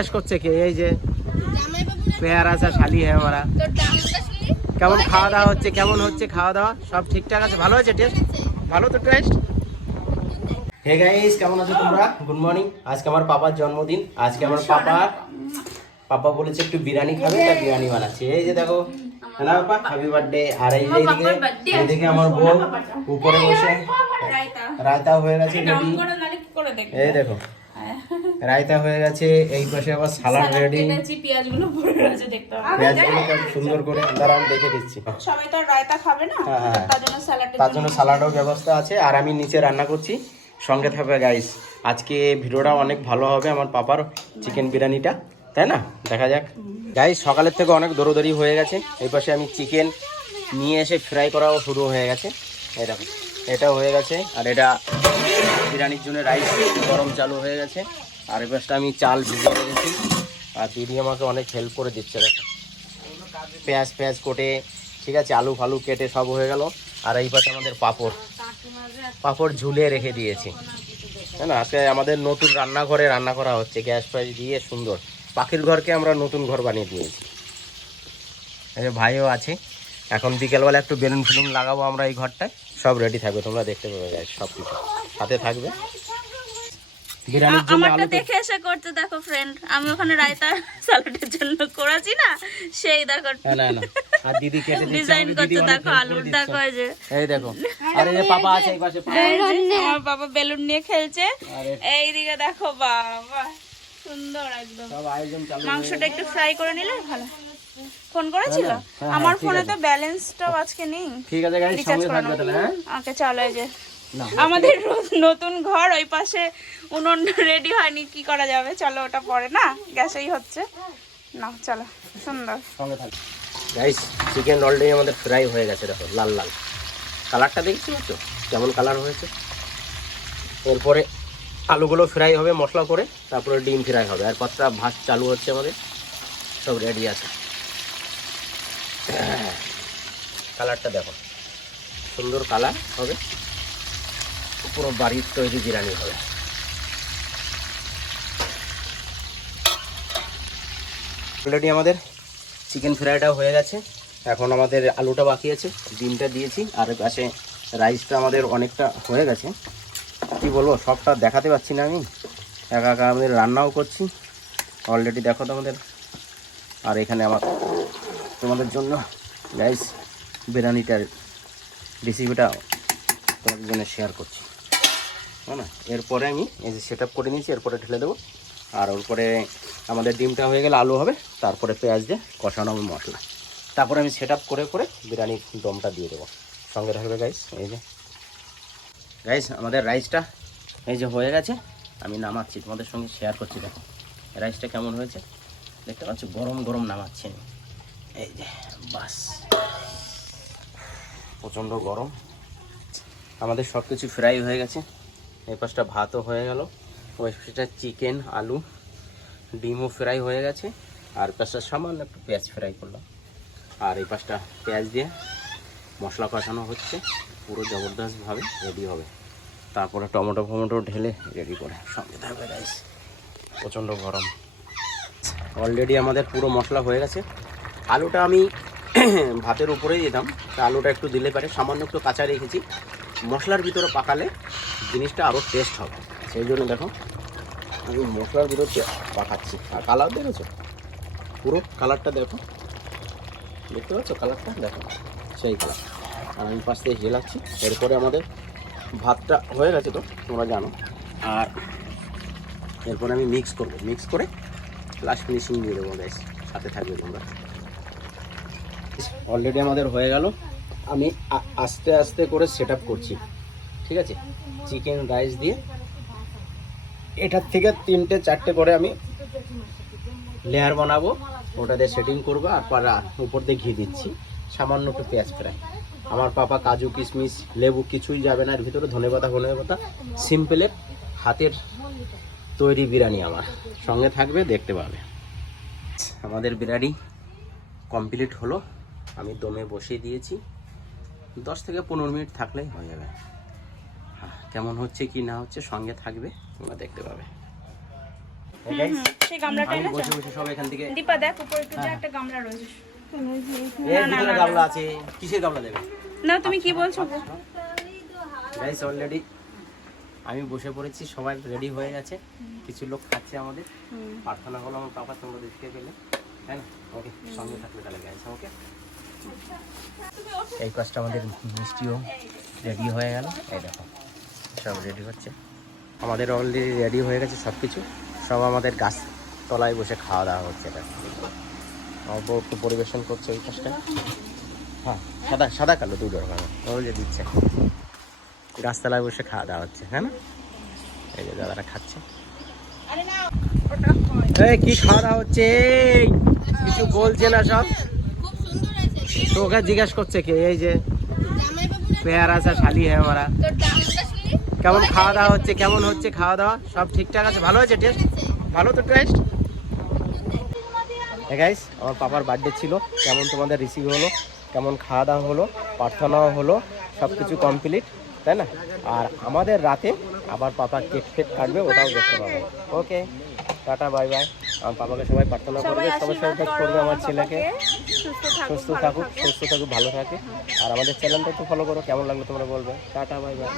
শেষ করছে কে? এই যে পেয়ার আছে শালি হ্যাঁ আমরা কেমন খাওয়া দাওয়া হচ্ছে? কেমন হচ্ছে খাওয়া দাওয়া? সব ঠিকঠাক আছে? ভালো আছে টেস্ট ভালো তো টেস্ট হে গাইস কেমন আছো তোমরা? গুড মর্নিং আজকে আমার পাপার জন্মদিন। আজকে আমার পাপা পাপা বলেছে একটু বিরিয়ানি খাবে তাই বিরিয়ানি বানাচ্ছে। এই যে দেখো হ্যালো পাপা? হ্যাপি বার্থডে আর এই যে এদিকে এদিকে আমার বউ উপরে বসে। রায়তা। হয়ে গেছে এই দেখো। রায়তা হয়ে গেছে এই পাশে আবার সালাড রেডি পেঁয়াজগুলো রয়েছে দেখতে সুন্দর করে দাঁড়ান দেখে দিচ্ছি। সবাই তো রায়তা খাবে না? হ্যাঁ, হ্যাঁ। তার জন্য স্যালাড তার জন্য সালাডও ব্যবস্থা আছে আর আমি নিচে রান্না করছি। সঙ্গে থাকবে গাইস আজকে ভিডিওটা অনেক ভালো হবে আমার পাপার চিকেন বিরিয়ানিটা তাই না? দেখা যাক। গাইস সকালের থেকে অনেক দৌড়দৌড়ি হয়ে গেছে এই পাশে আমি চিকেন নিয়ে এসে ফ্রাই করাও শুরু হয়ে গেছে। দেখো এটা হয়ে গেছে আর এটা বিরিয়ানির জন্য রাইস গরম চালু হয়ে গেছে। আর এই পাশটা আমি চাল ভিজিয়ে রেখেছি। আর দিদি আমাকে অনেক হেল্প করে দিচ্ছে, দেখো। পেঁয়াজ পেঁয়াজ কোটে, ঠিক আছে, আলু ফালু কেটে সব হয়ে গেল। আর এই পাশে আমাদের পাপড়। পাপড় ঝুলে রেখে দিয়েছি। তাই না, আজকে আমাদের নতুন রান্নাঘরে রান্না করা হচ্ছে, গ্যাস ফ্যাস দিয়ে সুন্দর। পাখির ঘরকে আমরা নতুন ঘর বানিয়ে দিয়েছি। যে ভাইও আছে। এখন বিকেলবেলা একটু বেলুন ফেলুন লাগাবো আমরা এই ঘরটায়। সব রেডি থাকবে, তোমরা দেখতে পাবে সব কিছু সাথে থাকবে। বিরিয়ানির জন্য আমারটা দেখে এসে করতে দেখো ফ্রেন্ড আমি ওখানে রায়তা স্যালাডের জন্য করেছি না? সেই দেখো। না না না। আর দিদি কেটে ডিজাইন করতে দেখো আলুর দেখো এই যে। এই দেখো। আর এই যে পাপা আছে এই পাশে এই আমার বাবা বেলুন নিয়ে খেলছে। আরে। এইদিকে দেখো বাবা। সুন্দর একদম। সব আয়োজন চালু মাংসটা একটু ফ্রাই করে নিলে ভালো। ফোন করেছিল? হ্যাঁ, হ্যাঁ, আমার ফোনে। তো ব্যালেন্সটাও আজকে নেই। ঠিক আছে রিচার্জ সঙ্গে থাকবে তাহলে হ্যাঁ? ওকে চলো এই যে। আমাদের নতুন ঘর ওই পাশে উনুন রেডি হয়নি কি করা যাবে? চলো ওটা পরে না? গ্যাসেই হচ্ছে। না চলো সুন্দর। গাইস চিকেন অলরেডি আমাদের ফ্রাই হয়ে গেছে দেখো লাল লাল। কালারটা দেখছি তো? কেমন কালার হয়েছে? এরপরে আলুগুলো ফ্রাই হবে মশলা করে তারপরে ডিম ফ্রাই হবে। আর পাঁচটা ভাত চালু হচ্ছে আমাদের। সব রেডি আছে। কালারটা দেখো। সুন্দর কালার হবে। পুরো বাড়ির তৈরি বিরিয়ানি হবে। অলরেডি আমাদের চিকেন ফ্রাইটাও হয়ে গেছে। এখন আমাদের আলুটা বাকি আছে, ডিমটা দিয়েছি, আর পাশে রাইসটা আমাদের অনেকটা হয়ে গেছে। কি বলব, সবটা দেখাতে পাচ্ছি না আমি। একা একা আমাদের রান্নাও করছি। অলরেডি দেখো তো আমাদের আর এখানে আমার তোমাদের জন্য রাইস বিরিয়ানিটার রেসিপিটা তোমাদের জন্য শেয়ার করছি। হ্যাঁ না? এরপরে আমি এই যে সেট করে নিয়েছি, এরপরে ঢেলে দেবো। আর ওরপরে আমাদের ডিমটা হয়ে গেলে আলু হবে, তারপরে পেঁয়াজ দিয়ে কষানো হবে মশলা। তারপরে আমি সেট করে করে বিরিয়ানির দমটা দিয়ে দেবো। সঙ্গে থাকবে গাইস এই যে। গাইস আমাদের রাইসটা এই যে হয়ে গেছে। আমি নামাচ্ছি, তোমাদের সঙ্গে শেয়ার করছি, দেখো। রাইসটা কেমন হয়েছে? দেখতে পাচ্ছ, গরম গরম নামাচ্ছি আমি। এই যে, বাস। প্রচণ্ড গরম। আমাদের সব কিছু ফ্রাই হয়ে গেছে। এই পাশটা ভাতও হয়ে গেল। ওই পাশটা চিকেন, আলু, ডিমও ফ্রাই হয়ে গেছে। আর পাশটা সামান্য একটু পেঁয়াজ ফ্রাই করলাম। আর এই পাশটা পেঁয়াজ দিয়ে মশলা কষানো হচ্ছে। পুরো জবরদস্তভাবে রেডি হবে। তারপরে টমেটো ফমেটো ঢেলে রেডি করে সঙ্গে থাকবে রাইস প্রচণ্ড গরম। অলরেডি আমাদের পুরো মশলা হয়ে গেছে। আলুটা আমি ভাতের উপরেই দিতাম। তা আলুটা একটু দিলে পারে। সামান্য একটু কাঁচা রেখেছি। মশলার ভিতরে পাকালে জিনিসটা আরও টেস্ট হবে। সেই জন্য দেখো, আমি মশলার ভিতরে পাকাচ্ছি আর কালার দেখেছ? পুরো কালারটা দেখো। দেখতে পাচ্ছ কালারটা দেখো, সেই কালার আমি পাশ থেকে হেলাচ্ছি। এরপরে আমাদের ভাতটা হয়ে গেছে তো, তোমরা জানো। আর এরপরে আমি মিক্স করব। মিক্স করে লাস্ট ফিনিশিং দিয়ে দেবো গ্যাস সাথে থাকবে তোমরা। অলরেডি আমাদের হয়ে গেল। আমি আস্তে আস্তে করে সেট করছি। ঠিক আছে? চিকেন রাইস দিয়ে। এটার থেকে তিনটে, চারটে করে আমি লেয়ার বানাবো। ওটা দিয়ে সেটিং করব আর পর উপর দিয়ে ঘি দিচ্ছি। সামান্য একটু পেঁয়াজ ফ্রাই। আমার পাপা কাজু, কিশমিশ, লেবু কিছুই যাবে না এর ভিতরে, ধনে পাতা ধনে পাতা। সিম্পলের হাতের তৈরি বিরিয়ানি আমার। সঙ্গে থাকবে, দেখতে পাবে। আমাদের বিরিয়ানি কমপ্লিট হলো। আমি দমে বসিয়ে দিয়েছি। দশ থেকে পনেরো মিনিট থাকলেই হয়ে যাবে। কেমন হচ্ছে কি না হচ্ছে সঙ্গে থাকবে তোমরা দেখতে পাবে। হ্যাঁ সেই গামলাটা আমি বসে বসে সব এখান থেকে দীপা দেখ উপরে একটু একটা গামলা রয়েছে। এর ভিতরে গামলা আছে কিসের গামলা দেবে? না তুমি কি বলছো? গাইস অলরেডি আমি বসে পড়েছি সবাই রেডি হয়ে গেছে। কিছু লোক খাচ্ছে আমাদের। প্রার্থনা হলো আমার পাপা তোমরা দেখতে পেলে না? ওকে সঙ্গে থাকলে তাহলে গাইস ওকে এই কাজটা আমাদের মিষ্টিও রেডি হয়ে গেল। এই দেখো। সব রেডি হচ্ছে। আমাদের অলরেডি রেডি হয়ে গেছে সব কিছু সব আমাদের গাছ তলায় বসে খাওয়া দাওয়া হচ্ছে এটা বউ একটু পরিবেশন করছে ওই কাজটা হ্যাঁ সাদা সাদা কালো দুটো রকম যে দিচ্ছে। গাছতলায় বসে খাওয়া দাওয়া হচ্ছে হ্যাঁ না? এই যে দাদারা খাচ্ছে। এই কি খাওয়া দাওয়া হচ্ছে? কিছু বলছে না সব? তো ওকে জিজ্ঞাসা করছে কে? এই যে পেয়ারা আছে শালি হ্যাঁ আমারা কেমন খাওয়া দাওয়া হচ্ছে, কেমন হচ্ছে খাওয়া দাওয়া? সব ঠিকঠাক আছে? ভালো আছে টেস্ট ভালো তো টেস্ট গাইস আমার পাপার বার্থডে ছিল। কেমন তোমাদের রিসিভ হলো? কেমন খাওয়া দাওয়া হলো? প্রার্থনাও হলো? সব কিছু কমপ্লিট তাই না? আর আমাদের রাতে আবার পাপা কেক ফেক কাটবে ওটাও দেখতে পাবো। Okay tata bye bye. আমার পাপাকে সবাই প্রার্থনা করবে সবাই সবাই করবে আমার ছেলেকে। সুস্থ থাকুক সুস্থ থাকুক ভালো থাকে। আর আমাদের চ্যানেলটা একটু ফলো করো কেমন লাগল তোমরা বলবে। Tata bye bye.